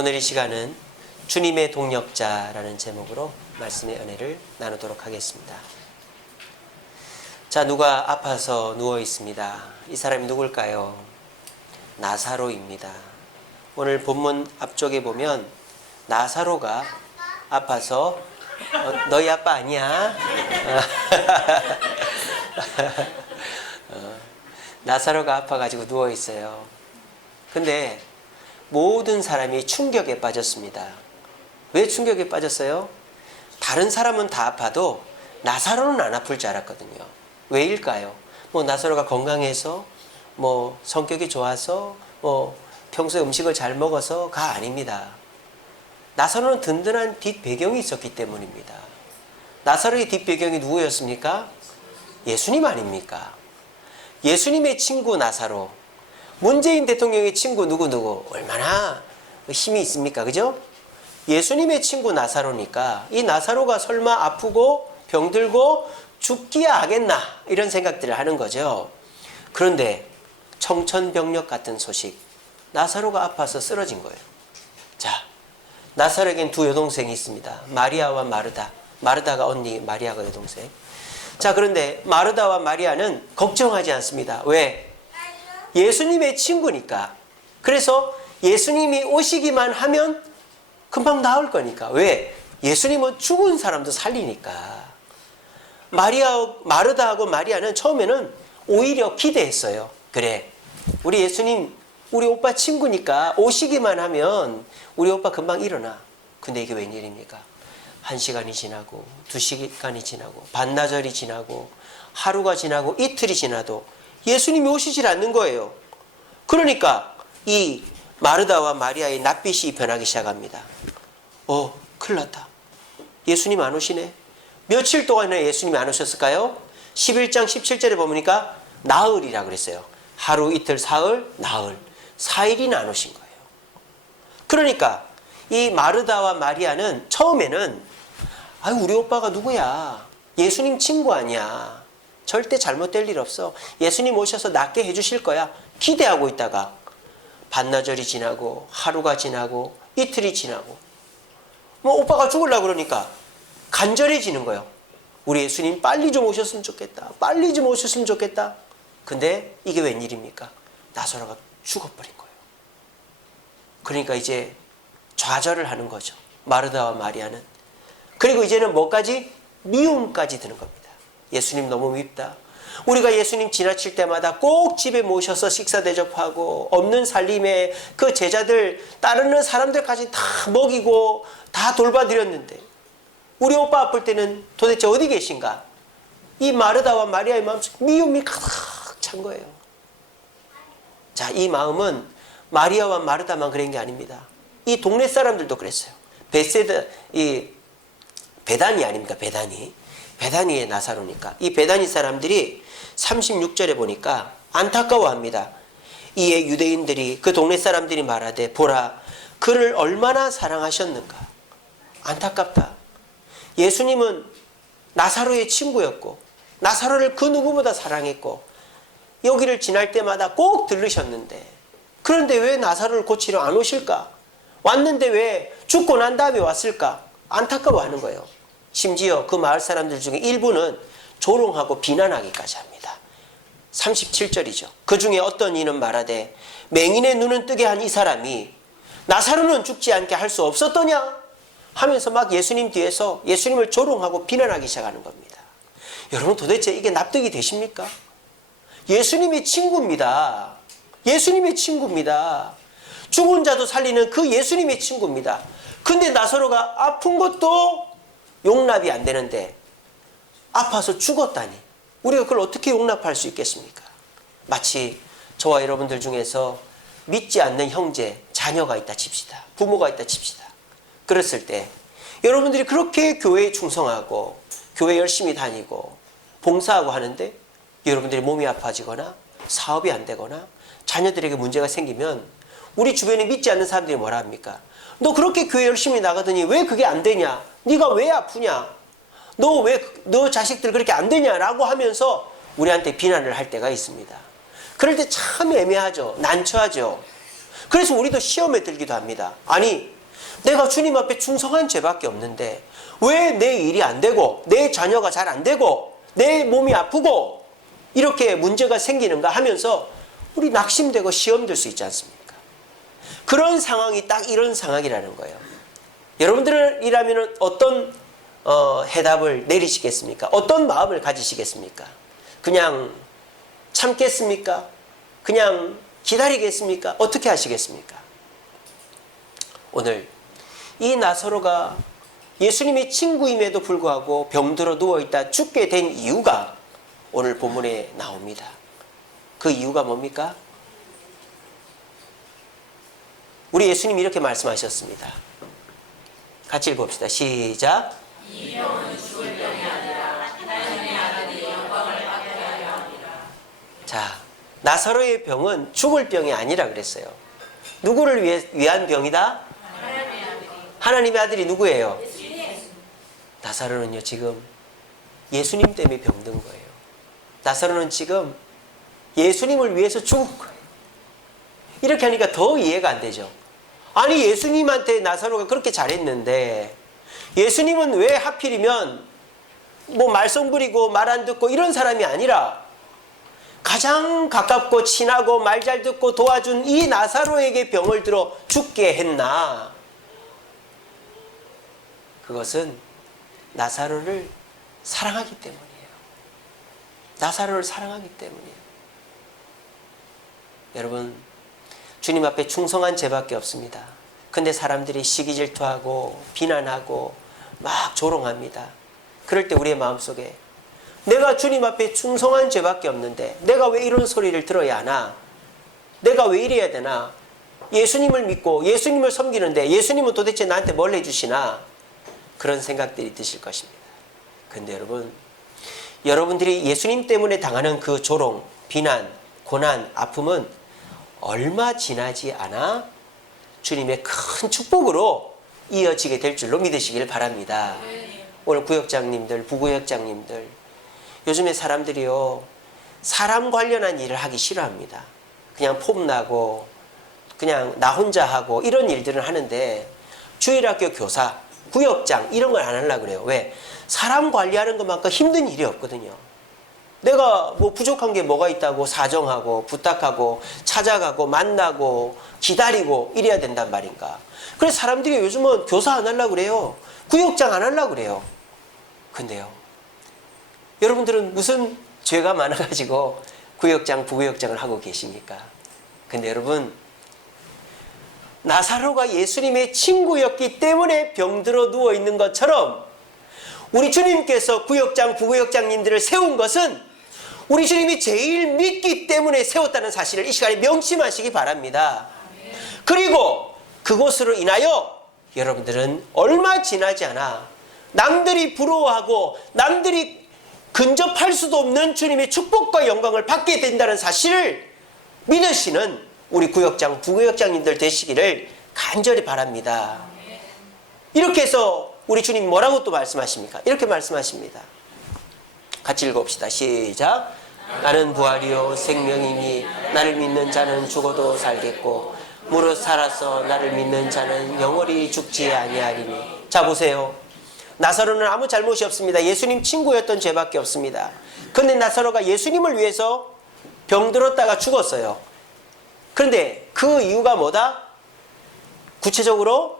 오늘 이 시간은 주님의 동력자라는 제목으로 말씀의 은혜를 나누도록 하겠습니다. 자, 누가 아파서 누워 있습니다. 이 사람이 누굴까요? 나사로입니다. 오늘 본문 앞쪽에 보면 나사로가 아파서 너희 아빠 아니야? 나사로가 아파가지고 누워 있어요. 근데 모든 사람이 충격에 빠졌습니다. 왜 충격에 빠졌어요? 다른 사람은 다 아파도 나사로는 안 아플 줄 알았거든요. 왜일까요? 나사로가 건강해서, 성격이 좋아서, 평소에 음식을 잘 먹어서가 아닙니다. 나사로는 든든한 뒷배경이 있었기 때문입니다. 나사로의 뒷배경이 누구였습니까? 예수님 아닙니까? 예수님의 친구 나사로, 문재인 대통령의 친구 누구 얼마나 힘이 있습니까? 그죠? 예수님의 친구 나사로니까 이 나사로가 설마 아프고 병들고 죽기야 하겠나 이런 생각들을 하는 거죠. 그런데 청천벽력 같은 소식, 나사로가 아파서 쓰러진 거예요. 자, 나사로에겐 두 여동생이 있습니다. 마리아와 마르다. 마르다가 언니, 마리아가 여동생. 자, 그런데 마르다와 마리아는 걱정하지 않습니다. 왜? 예수님의 친구니까. 그래서 예수님이 오시기만 하면 금방 나을 거니까. 왜? 예수님은 죽은 사람도 살리니까. 마르다하고 마리아는 처음에는 오히려 기대했어요. 그래, 우리 예수님, 우리 오빠 친구니까 오시기만 하면 우리 오빠 금방 일어나. 근데 이게 웬일입니까? 1시간이 지나고 2시간이 지나고 반나절이 지나고 하루가 지나고 이틀이 지나도 예수님이 오시질 않는 거예요. 그러니까 이 마르다와 마리아의 낯빛이 변하기 시작합니다. 큰일 났다. 예수님 안 오시네. 며칠 동안이나 예수님이 안 오셨을까요? 11장 17절에 보니까 나흘이라고 그랬어요. 하루, 이틀, 사흘, 나흘. 4일이나 안 오신 거예요. 그러니까 이 마르다와 마리아는 처음에는 우리 오빠가 누구야? 예수님 친구 아니야. 절대 잘못될 일 없어. 예수님 오셔서 낫게 해주실 거야. 기대하고 있다가 반나절이 지나고 하루가 지나고 이틀이 지나고 오빠가 죽으려고 그러니까 간절해지는 거예요. 우리 예수님 빨리 좀 오셨으면 좋겠다. 빨리 좀 오셨으면 좋겠다. 근데 이게 웬일입니까? 나사로가 죽어버린 거예요. 그러니까 이제 좌절을 하는 거죠. 마르다와 마리아는. 그리고 이제는 뭐까지? 미움까지 드는 겁니다. 예수님 너무 밉다. 우리가 예수님 지나칠 때마다 꼭 집에 모셔서 식사 대접하고 없는 살림에 그 제자들 따르는 사람들까지 다 먹이고 다 돌봐드렸는데 우리 오빠 아플 때는 도대체 어디 계신가? 이 마르다와 마리아의 마음속 미움이 가득 찬 거예요. 자, 이 마음은 마리아와 마르다만 그런 게 아닙니다. 이 동네 사람들도 그랬어요. 베다니 아닙니까? 베다니의 나사로니까. 이 베다니 사람들이 36절에 보니까 안타까워합니다. 이에 유대인들이, 그 동네 사람들이 말하되 보라, 그를 얼마나 사랑하셨는가. 안타깝다. 예수님은 나사로의 친구였고 나사로를 그 누구보다 사랑했고 여기를 지날 때마다 꼭 들르셨는데, 그런데 왜 나사로를 고치러 안 오실까? 왔는데 왜 죽고 난 다음에 왔을까? 안타까워하는 거예요. 심지어 그 마을 사람들 중에 일부는 조롱하고 비난하기까지 합니다. 37절이죠. 그 중에 어떤 이는 말하되 맹인의 눈은 뜨게 한 이 사람이 나사로는 죽지 않게 할 수 없었더냐? 하면서 막 예수님 뒤에서 예수님을 조롱하고 비난하기 시작하는 겁니다. 여러분, 도대체 이게 납득이 되십니까? 예수님의 친구입니다. 예수님의 친구입니다. 죽은 자도 살리는 그 예수님의 친구입니다. 근데 나사로가 아픈 것도 용납이 안 되는데 아파서 죽었다니 우리가 그걸 어떻게 용납할 수 있겠습니까? 마치 저와 여러분들 중에서 믿지 않는 형제, 자녀가 있다 칩시다. 부모가 있다 칩시다. 그랬을 때 여러분들이 그렇게 교회에 충성하고 교회 열심히 다니고 봉사하고 하는데 여러분들이 몸이 아파지거나 사업이 안 되거나 자녀들에게 문제가 생기면 우리 주변에 믿지 않는 사람들이 뭐라 합니까? 너 그렇게 교회 열심히 나가더니 왜 그게 안 되냐? 네가 왜 아프냐? 너 자식들 그렇게 안 되냐라고 하면서 우리한테 비난을 할 때가 있습니다. 그럴 때 참 애매하죠. 난처하죠. 그래서 우리도 시험에 들기도 합니다. 아니, 내가 주님 앞에 충성한 죄밖에 없는데 왜 내 일이 안 되고 내 자녀가 잘 안 되고 내 몸이 아프고 이렇게 문제가 생기는가 하면서 우리 낙심되고 시험 들 수 있지 않습니까? 그런 상황이 딱 이런 상황이라는 거예요. 여러분들이라면 어떤 해답을 내리시겠습니까? 어떤 마음을 가지시겠습니까? 그냥 참겠습니까? 그냥 기다리겠습니까? 어떻게 하시겠습니까? 오늘 이 나사로가 예수님의 친구임에도 불구하고 병들어 누워있다 죽게 된 이유가 오늘 본문에 나옵니다. 그 이유가 뭡니까? 우리 예수님이 이렇게 말씀하셨습니다. 같이 읽어봅시다. 시작. 이 병은 죽을 병이 아니라 하나님의 아들이 영광을 받게 하려 함이라. 자, 나사로의 병은 죽을 병이 아니라 그랬어요. 누구를 위한 병이다? 하나님의 아들이 누구예요? 나사로는요, 지금 예수님 때문에 병든 거예요. 나사로는 지금 예수님을 위해서 죽은 거예요. 이렇게 하니까 더 이해가 안 되죠. 아니, 예수님한테 나사로가 그렇게 잘했는데 예수님은 왜 하필이면 뭐 말썽 부리고 말 안 듣고 이런 사람이 아니라 가장 가깝고 친하고 말 잘 듣고 도와준 이 나사로에게 병을 들어 죽게 했나? 그것은 나사로를 사랑하기 때문이에요. 나사로를 사랑하기 때문이에요. 여러분, 주님 앞에 충성한 죄밖에 없습니다. 근데 사람들이 시기 질투하고 비난하고 막 조롱합니다. 그럴 때 우리의 마음속에 내가 주님 앞에 충성한 죄밖에 없는데 내가 왜 이런 소리를 들어야 하나? 내가 왜 이래야 되나? 예수님을 믿고 예수님을 섬기는데 예수님은 도대체 나한테 뭘 해주시나? 그런 생각들이 드실 것입니다. 근데 여러분, 여러분들이 예수님 때문에 당하는 그 조롱, 비난, 고난, 아픔은 얼마 지나지 않아 주님의 큰 축복으로 이어지게 될 줄로 믿으시길 바랍니다. 오늘 구역장님들, 부구역장님들, 요즘에 사람들이요, 사람 관련한 일을 하기 싫어합니다. 그냥 폼나고 그냥 나 혼자 하고 이런 일들을 하는데 주일학교 교사, 구역장 이런 걸 안 하려고 그래요. 왜? 사람 관리하는 것만큼 힘든 일이 없거든요. 내가 뭐 부족한 게 뭐가 있다고 사정하고 부탁하고 찾아가고 만나고 기다리고 이래야 된단 말인가. 그래서 사람들이 요즘은 교사 안 하려고 그래요. 구역장 안 하려고 그래요. 근데요, 여러분들은 무슨 죄가 많아가지고 구역장, 부구역장을 하고 계십니까? 근데 여러분, 나사로가 예수님의 친구였기 때문에 병들어 누워있는 것처럼 우리 주님께서 구역장, 부구역장님들을 세운 것은 우리 주님이 제일 믿기 때문에 세웠다는 사실을 이 시간에 명심하시기 바랍니다. 그리고 그것으로 인하여 여러분들은 얼마 지나지 않아 남들이 부러워하고 남들이 근접할 수도 없는 주님의 축복과 영광을 받게 된다는 사실을 믿으시는 우리 구역장, 부구역장님들 되시기를 간절히 바랍니다. 이렇게 해서 우리 주님 뭐라고 또 말씀하십니까? 이렇게 말씀하십니다. 같이 읽어봅시다. 시작. 나는 부활이요 생명이니 나를 믿는 자는 죽어도 살겠고 무릇 살아서 나를 믿는 자는 영원히 죽지 아니하리니. 자, 보세요. 나사로는 아무 잘못이 없습니다. 예수님 친구였던 죄밖에 없습니다. 그런데 나사로가 예수님을 위해서 병들었다가 죽었어요. 그런데 그 이유가 뭐다? 구체적으로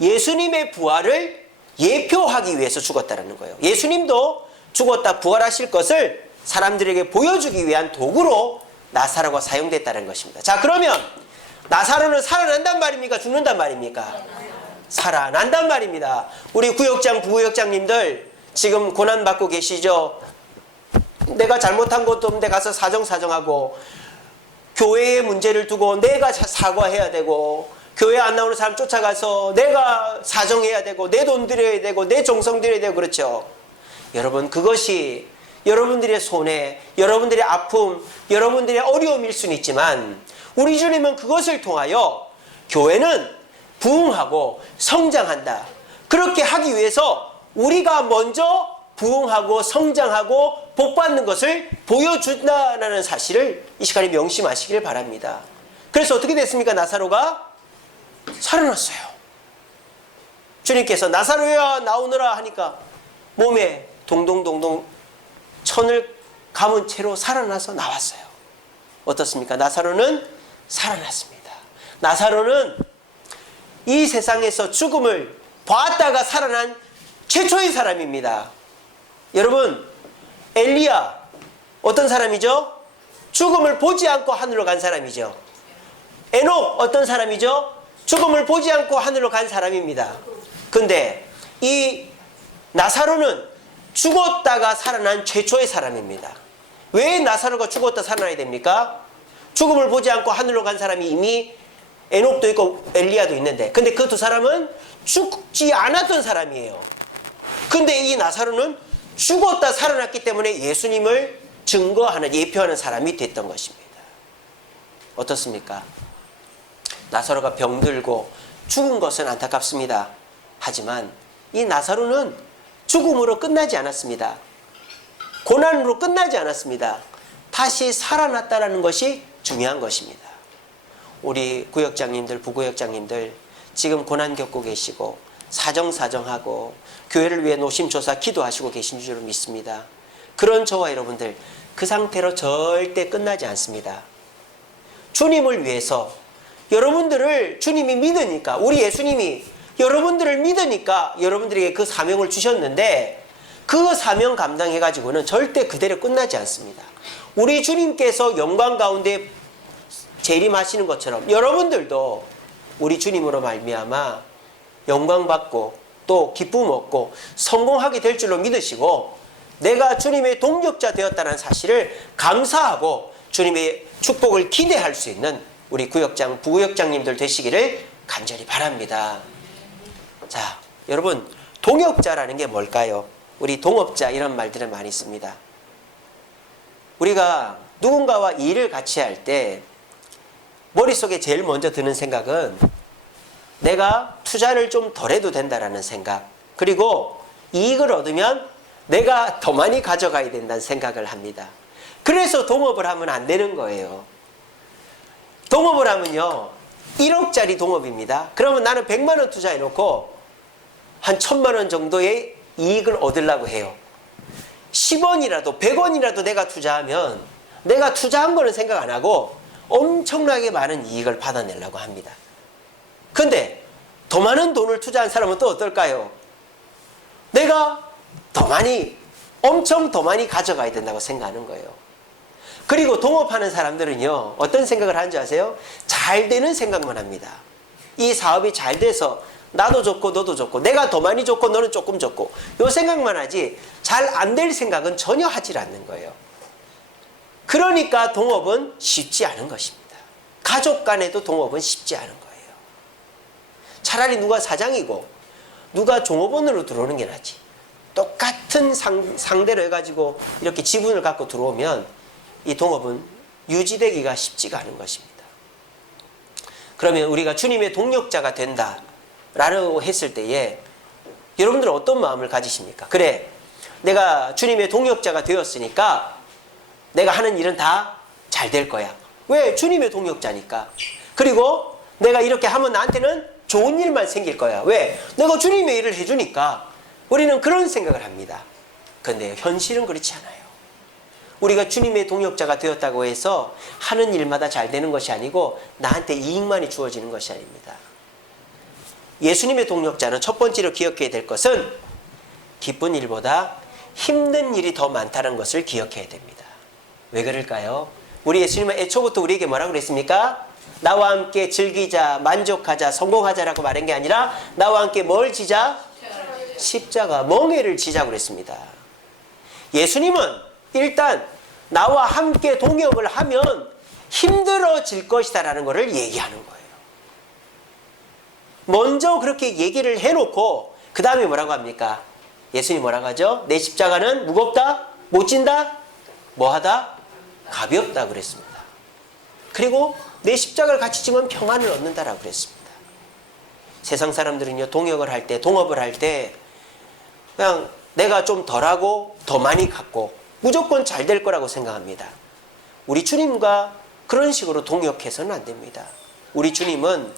예수님의 부활을 예표하기 위해서 죽었다는 거예요. 예수님도 죽었다 부활하실 것을 사람들에게 보여주기 위한 도구로 나사로가 사용됐다는 것입니다. 자, 그러면 나사로는 살아난단 말입니까? 죽는단 말입니까? 살아난단 말입니다. 우리 구역장, 부구역장님들 지금 고난받고 계시죠? 내가 잘못한 것도 없는데 가서 사정하고 교회의 문제를 두고 내가 사과해야 되고 교회 안 나오는 사람 쫓아가서 내가 사정해야 되고 내 돈 드려야 되고 내 정성 드려야 되고 그렇죠. 여러분, 그것이 여러분들의 손해, 여러분들의 아픔, 여러분들의 어려움일 수는 있지만 우리 주님은 그것을 통하여 교회는 부흥하고 성장한다. 그렇게 하기 위해서 우리가 먼저 부흥하고 성장하고 복받는 것을 보여준다는 사실을 이 시간에 명심하시길 바랍니다. 그래서 어떻게 됐습니까? 나사로가 살아났어요. 주님께서 나사로야 나오너라 하니까 몸에 동동동동 천을 감은 채로 살아나서 나왔어요. 어떻습니까? 나사로는 살아났습니다. 나사로는 이 세상에서 죽음을 봤다가 살아난 최초의 사람입니다. 여러분, 엘리야 어떤 사람이죠? 죽음을 보지 않고 하늘로 간 사람이죠. 에녹 어떤 사람이죠? 죽음을 보지 않고 하늘로 간 사람입니다. 근데 이 나사로는 죽었다가 살아난 최초의 사람입니다. 왜 나사로가 죽었다 살아나야 됩니까? 죽음을 보지 않고 하늘로 간 사람이 이미 에녹도 있고 엘리야도 있는데, 근데 그 두 사람은 죽지 않았던 사람이에요. 근데 이 나사로는 죽었다 살아났기 때문에 예수님을 증거하는, 예표하는 사람이 됐던 것입니다. 어떻습니까? 나사로가 병들고 죽은 것은 안타깝습니다. 하지만 이 나사로는 죽음으로 끝나지 않았습니다. 고난으로 끝나지 않았습니다. 다시 살아났다는 것이 중요한 것입니다. 우리 구역장님들, 부구역장님들 지금 고난 겪고 계시고 사정사정하고 교회를 위해 노심초사 기도하시고 계신 줄로 믿습니다. 그런 저와 여러분들 그 상태로 절대 끝나지 않습니다. 주님을 위해서 여러분들을 주님이 믿으니까, 우리 예수님이 여러분들을 믿으니까 여러분들에게 그 사명을 주셨는데, 그 사명 감당해가지고는 절대 그대로 끝나지 않습니다. 우리 주님께서 영광 가운데 재림하시는 것처럼 여러분들도 우리 주님으로 말미암아 영광 받고 또 기쁨 얻고 성공하게 될 줄로 믿으시고, 내가 주님의 동력자 되었다는 사실을 감사하고 주님의 축복을 기대할 수 있는 우리 구역장, 부구역장님들 되시기를 간절히 바랍니다. 자, 여러분, 동역자라는 게 뭘까요? 우리 동업자 이런 말들을 많이 씁니다. 우리가 누군가와 일을 같이 할 때 머릿속에 제일 먼저 드는 생각은 내가 투자를 좀 덜 해도 된다라는 생각, 그리고 이익을 얻으면 내가 더 많이 가져가야 된다는 생각을 합니다. 그래서 동업을 하면 안 되는 거예요. 동업을 하면요, 1억짜리 동업입니다. 그러면 나는 100만 원 투자해놓고 한 1000만 원 정도의 이익을 얻으려고 해요. 10원이라도 100원이라도 내가 투자하면 내가 투자한 거는 생각 안 하고 엄청나게 많은 이익을 받아내려고 합니다. 근데 더 많은 돈을 투자한 사람은 또 어떨까요? 내가 더 많이, 엄청 더 많이 가져가야 된다고 생각하는 거예요. 그리고 동업하는 사람들은요, 어떤 생각을 하는지 아세요? 잘 되는 생각만 합니다. 이 사업이 잘 돼서 나도 좋고 너도 좋고, 내가 더 많이 좋고 너는 조금 좋고, 이 생각만 하지 잘 안 될 생각은 전혀 하질 않는 거예요. 그러니까 동업은 쉽지 않은 것입니다. 가족 간에도 동업은 쉽지 않은 거예요. 차라리 누가 사장이고 누가 종업원으로 들어오는 게 낫지. 똑같은 상대로 해가지고 이렇게 지분을 갖고 들어오면 이 동업은 유지되기가 쉽지가 않은 것입니다. 그러면 우리가 주님의 동력자가 된다라고 했을 때에 여러분들은 어떤 마음을 가지십니까? 그래, 내가 주님의 동력자가 되었으니까 내가 하는 일은 다 잘 될 거야. 왜? 주님의 동력자니까. 그리고 내가 이렇게 하면 나한테는 좋은 일만 생길 거야. 왜? 내가 주님의 일을 해주니까. 우리는 그런 생각을 합니다. 그런데 현실은 그렇지 않아요. 우리가 주님의 동력자가 되었다고 해서 하는 일마다 잘 되는 것이 아니고 나한테 이익만이 주어지는 것이 아닙니다. 예수님의 동력자는 첫 번째로 기억해야 될 것은 기쁜 일보다 힘든 일이 더 많다는 것을 기억해야 됩니다. 왜 그럴까요? 우리 예수님은 애초부터 우리에게 뭐라고 그랬습니까? 나와 함께 즐기자, 만족하자, 성공하자라고 말한 게 아니라 나와 함께 뭘 지자? 십자가, 멍에를 지자고 그랬습니다. 예수님은 일단 나와 함께 동역을 하면 힘들어질 것이다 라는 것을 얘기하는 거예요. 먼저 그렇게 얘기를 해놓고 그 다음에 뭐라고 합니까? 예수님이 뭐라고 하죠? 내 십자가는 무겁다? 못 진다? 뭐하다? 가볍다 그랬습니다. 그리고 내 십자가를 같이 지면 평안을 얻는다라고 그랬습니다. 세상 사람들은요, 동역을 할 때, 동업을 할 때 그냥 내가 좀 덜하고 더 많이 갖고 무조건 잘 될 거라고 생각합니다. 우리 주님과 그런 식으로 동역해서는 안 됩니다. 우리 주님은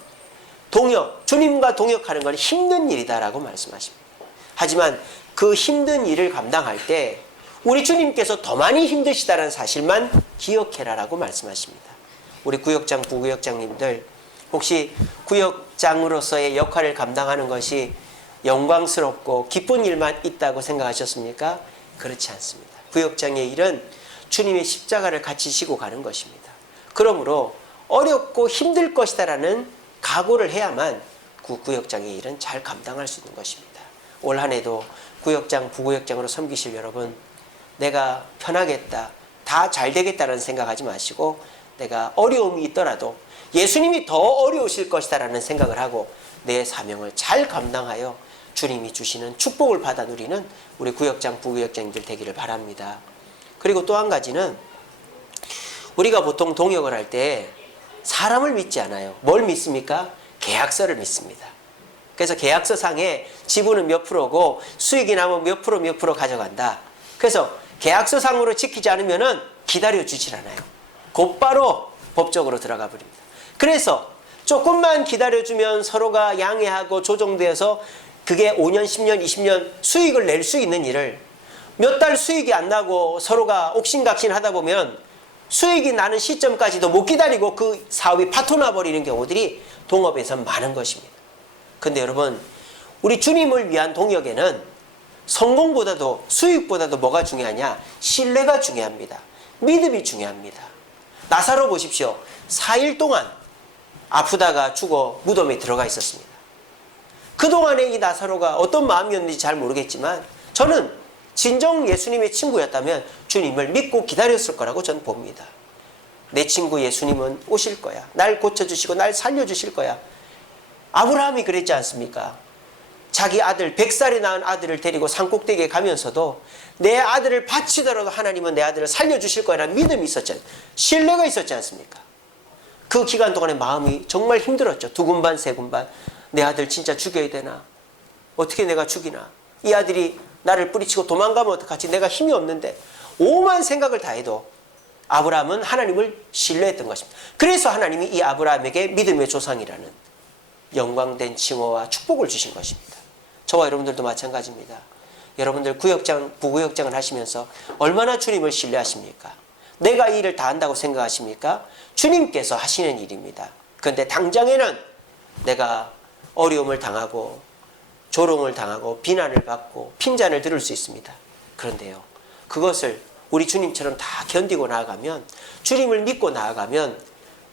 주님과 동역하는 건 힘든 일이다라고 말씀하십니다. 하지만 그 힘든 일을 감당할 때 우리 주님께서 더 많이 힘드시다는 사실만 기억해라라고 말씀하십니다. 우리 구역장, 부구역장님들 혹시 구역장으로서의 역할을 감당하는 것이 영광스럽고 기쁜 일만 있다고 생각하셨습니까? 그렇지 않습니다. 구역장의 일은 주님의 십자가를 같이 지고 가는 것입니다. 그러므로 어렵고 힘들 것이다라는 각오를 해야만 구역장의 일은 잘 감당할 수 있는 것입니다. 올 한 해도 구역장, 부구역장으로 섬기실 여러분, 내가 편하겠다, 다 잘 되겠다는 생각하지 마시고 내가 어려움이 있더라도 예수님이 더 어려우실 것이다라는 생각을 하고 내 사명을 잘 감당하여 주님이 주시는 축복을 받아 누리는 우리 구역장, 부구역장님들 되기를 바랍니다. 그리고 또 한 가지는 우리가 보통 동역을 할 때 사람을 믿지 않아요. 뭘 믿습니까? 계약서를 믿습니다. 그래서 계약서상에 지분은 몇 프로고 수익이 나면 몇 프로 가져간다. 그래서 계약서상으로 지키지 않으면 기다려주질 않아요. 곧바로 법적으로 들어가 버립니다. 그래서 조금만 기다려주면 서로가 양해하고 조정되어서 그게 5년, 10년, 20년 수익을 낼 수 있는 일을 몇 달 수익이 안 나고 서로가 옥신각신 하다 보면 수익이 나는 시점까지도 못 기다리고 그 사업이 파토나 버리는 경우들이 동업에서 많은 것입니다. 근데 여러분, 우리 주님을 위한 동역에는 성공보다도 수익보다도 뭐가 중요하냐? 신뢰가 중요합니다. 믿음이 중요합니다. 나사로 보십시오. 4일 동안 아프다가 죽어 무덤에 들어가 있었습니다. 그동안에 이 나사로가 어떤 마음이었는지 잘 모르겠지만 저는 진정 예수님의 친구였다면 주님을 믿고 기다렸을 거라고 저는 봅니다. 내 친구 예수님은 오실 거야. 날 고쳐주시고 날 살려주실 거야. 아브라함이 그랬지 않습니까? 자기 아들 100살이 낳은 아들을 데리고 산꼭대기에 가면서도 내 아들을 바치더라도 하나님은 내 아들을 살려주실 거라는 믿음이 있었지, 신뢰가 있었지 않습니까? 그 기간 동안에 마음이 정말 힘들었죠. 두군반 세군반. 내 아들 진짜 죽여야 되나? 어떻게 내가 죽이나? 이 아들이 나를 뿌리치고 도망가면 어떡하지? 내가 힘이 없는데. 오만 생각을 다 해도 아브라함은 하나님을 신뢰했던 것입니다. 그래서 하나님이 이 아브라함에게 믿음의 조상이라는 영광된 칭호와 축복을 주신 것입니다. 저와 여러분들도 마찬가지입니다. 여러분들 구역장, 부구역장을 하시면서 얼마나 주님을 신뢰하십니까? 내가 이 일을 다 한다고 생각하십니까? 주님께서 하시는 일입니다. 그런데 당장에는 내가 어려움을 당하고 조롱을 당하고 비난을 받고 핀잔을 들을 수 있습니다. 그런데요, 그것을 우리 주님처럼 다 견디고 나아가면, 주님을 믿고 나아가면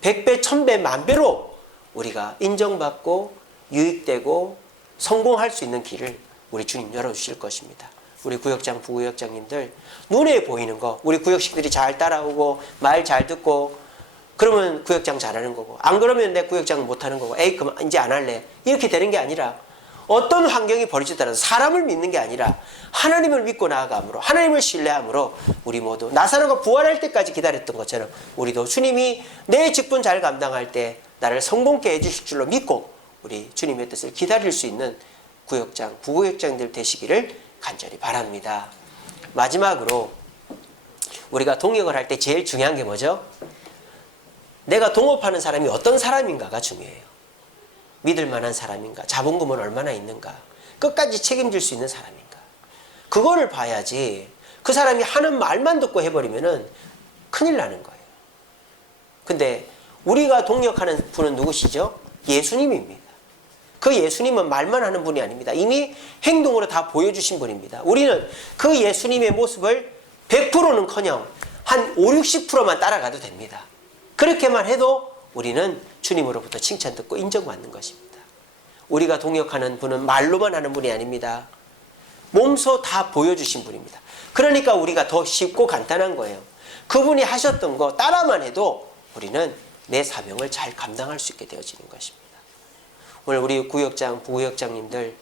100배, 1000배, 만배로 우리가 인정받고 유익되고 성공할 수 있는 길을 우리 주님 열어주실 것입니다. 우리 구역장, 부구역장님들 눈에 보이는 거, 우리 구역식들이 잘 따라오고 말 잘 듣고 그러면 구역장 잘하는 거고, 안 그러면 내 구역장 못하는 거고, 에이 그만 이제 안 할래, 이렇게 되는 게 아니라 어떤 환경이 벌어지더라도 사람을 믿는 게 아니라 하나님을 믿고 나아감으로, 하나님을 신뢰함으로 우리 모두 나사로가 부활할 때까지 기다렸던 것처럼 우리도 주님이 내 직분 잘 감당할 때 나를 성공케 해주실 줄로 믿고 우리 주님의 뜻을 기다릴 수 있는 구역장, 부구역장들 되시기를 간절히 바랍니다. 마지막으로 우리가 동역을 할 때 제일 중요한 게 뭐죠? 내가 동업하는 사람이 어떤 사람인가가 중요해요. 믿을 만한 사람인가? 자본금은 얼마나 있는가? 끝까지 책임질 수 있는 사람인가? 그거를 봐야지 그 사람이 하는 말만 듣고 해버리면은 큰일 나는 거예요. 근데 우리가 동역하는 분은 누구시죠? 예수님입니다. 그 예수님은 말만 하는 분이 아닙니다. 이미 행동으로 다 보여주신 분입니다. 우리는 그 예수님의 모습을 100%는커녕 한 5, 60%만 따라가도 됩니다. 그렇게만 해도 우리는 주님으로부터 칭찬 듣고 인정받는 것입니다. 우리가 동역하는 분은 말로만 하는 분이 아닙니다. 몸소 다 보여주신 분입니다. 그러니까 우리가 더 쉽고 간단한 거예요. 그분이 하셨던 거 따라만 해도 우리는 내 사명을 잘 감당할 수 있게 되어지는 것입니다. 오늘 우리 구역장, 부구역장님들,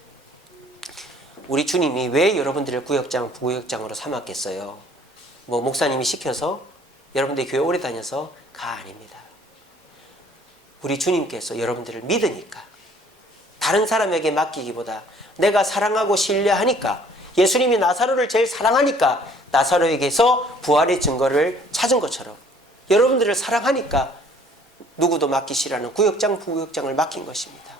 우리 주님이 왜 여러분들을 구역장, 부구역장으로 삼았겠어요? 뭐 목사님이 시켜서 여러분들이 교회 오래 다녀서가 아닙니다. 우리 주님께서 여러분들을 믿으니까, 다른 사람에게 맡기기보다 내가 사랑하고 신뢰하니까, 예수님이 나사로를 제일 사랑하니까 나사로에게서 부활의 증거를 찾은 것처럼 여러분들을 사랑하니까 누구도 맡기 싫어하는 구역장, 부구역장을 맡긴 것입니다.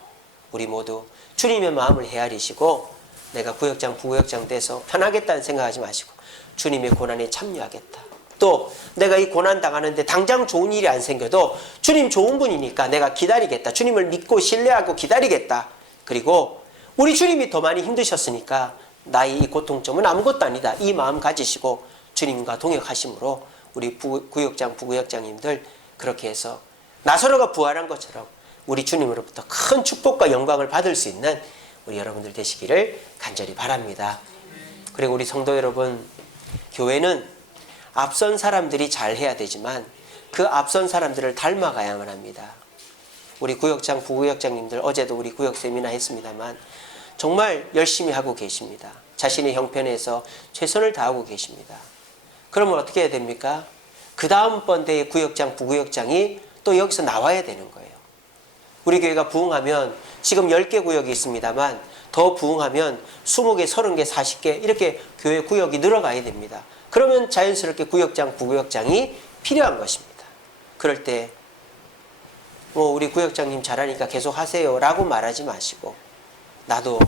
우리 모두 주님의 마음을 헤아리시고 내가 구역장, 부구역장 돼서 편하겠다는 생각하지 마시고 주님의 고난에 참여하겠다. 또 내가 이 고난 당하는데 당장 좋은 일이 안 생겨도 주님 좋은 분이니까 내가 기다리겠다. 주님을 믿고 신뢰하고 기다리겠다. 그리고 우리 주님이 더 많이 힘드셨으니까 나의 이 고통점은 아무것도 아니다. 이 마음 가지시고 주님과 동역하심으로 우리 구역장, 부구역장님들 그렇게 해서 나사로가 부활한 것처럼 우리 주님으로부터 큰 축복과 영광을 받을 수 있는 우리 여러분들 되시기를 간절히 바랍니다. 그리고 우리 성도 여러분, 교회는 앞선 사람들이 잘해야 되지만 그 앞선 사람들을 닮아가야만 합니다. 우리 구역장, 부구역장님들 어제도 우리 구역 세미나 했습니다만 정말 열심히 하고 계십니다. 자신의 형편에서 최선을 다하고 계십니다. 그러면 어떻게 해야 됩니까? 그 다음 번대의 구역장, 부구역장이 또 여기서 나와야 되는 거예요. 우리 교회가 부흥하면 지금 10개 구역이 있습니다만 더 부흥하면 20개, 30개, 40개 이렇게 교회 구역이 늘어가야 됩니다. 그러면 자연스럽게 구역장, 부구역장이 필요한 것입니다. 그럴 때 우리 구역장님 잘하니까 계속 하세요 라고 말하지 마시고 나도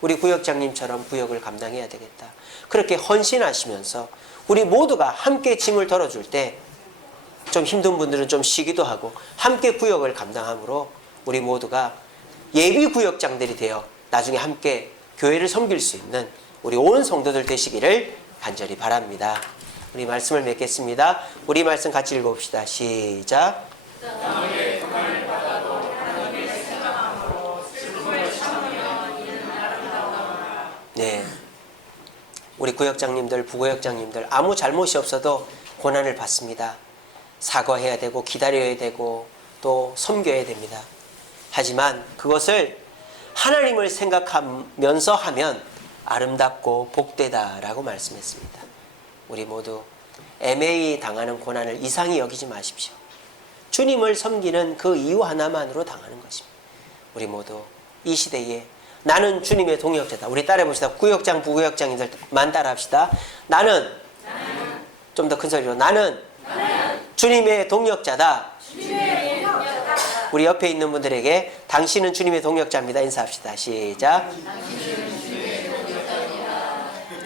우리 구역장님처럼 구역을 감당해야 되겠다. 그렇게 헌신하시면서 우리 모두가 함께 짐을 덜어줄 때 좀 힘든 분들은 좀 쉬기도 하고 함께 구역을 감당함으로 우리 모두가 예비 구역장들이 되어 나중에 함께 교회를 섬길 수 있는 우리 온 성도들 되시기를 간절히 바랍니다. 우리 말씀을 맺겠습니다. 우리 말씀 같이 읽어봅시다. 시작. 네, 우리 구역장님들, 부구역장님들 아무 잘못이 없어도 고난을 받습니다. 사과해야 되고 기다려야 되고 또 섬겨야 됩니다. 하지만 그것을 하나님을 생각하면서 하면 아름답고 복되다라고 말씀했습니다. 우리 모두 애매히 당하는 고난을 이상히 여기지 마십시오. 주님을 섬기는 그 이유 하나만으로 당하는 것입니다. 우리 모두 이 시대에 나는 주님의 동역자다. 우리 따라해봅시다. 구역장, 부구역장님들만 따라합시다. 나는 좀 더 큰 소리로 나는 주님의 동역자다. 우리 옆에 있는 분들에게 당신은 주님의 동역자입니다. 인사합시다. 시작.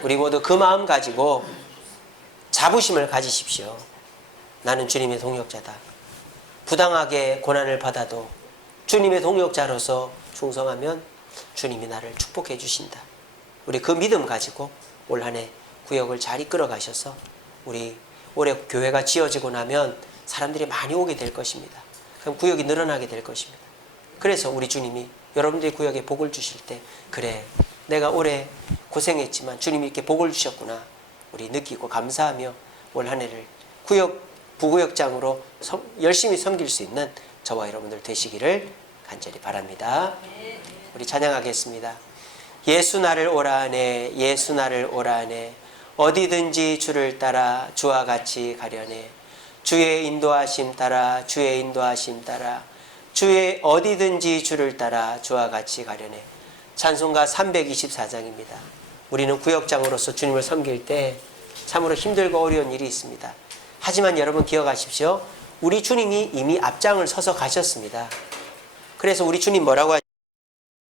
우리 모두 그 마음 가지고 자부심을 가지십시오. 나는 주님의 동역자다. 부당하게 고난을 받아도 주님의 동역자로서 충성하면 주님이 나를 축복해 주신다. 우리 그 믿음 가지고 올 한 해 구역을 잘 이끌어 가셔서 우리 올해 교회가 지어지고 나면 사람들이 많이 오게 될 것입니다. 그럼 구역이 늘어나게 될 것입니다. 그래서 우리 주님이 여러분들의 구역에 복을 주실 때 그래 내가 올해 고생했지만 주님이 이렇게 복을 주셨구나 우리 느끼고 감사하며 올 한 해를 구역 부구역장으로 열심히 섬길 수 있는 저와 여러분들 되시기를 간절히 바랍니다. 우리 찬양하겠습니다. 예수 나를 오라네 예수 나를 오라네 어디든지 주를 따라 주와 같이 가려네 주의 인도하심 따라 주의 인도하심 따라 주의 어디든지 주를 따라 주와 같이 가려네. 찬송가 324장입니다. 우리는 구역장으로서 주님을 섬길 때 참으로 힘들고 어려운 일이 있습니다. 하지만 여러분 기억하십시오. 우리 주님이 이미 앞장을 서서 가셨습니다. 그래서 우리 주님 뭐라고 하죠?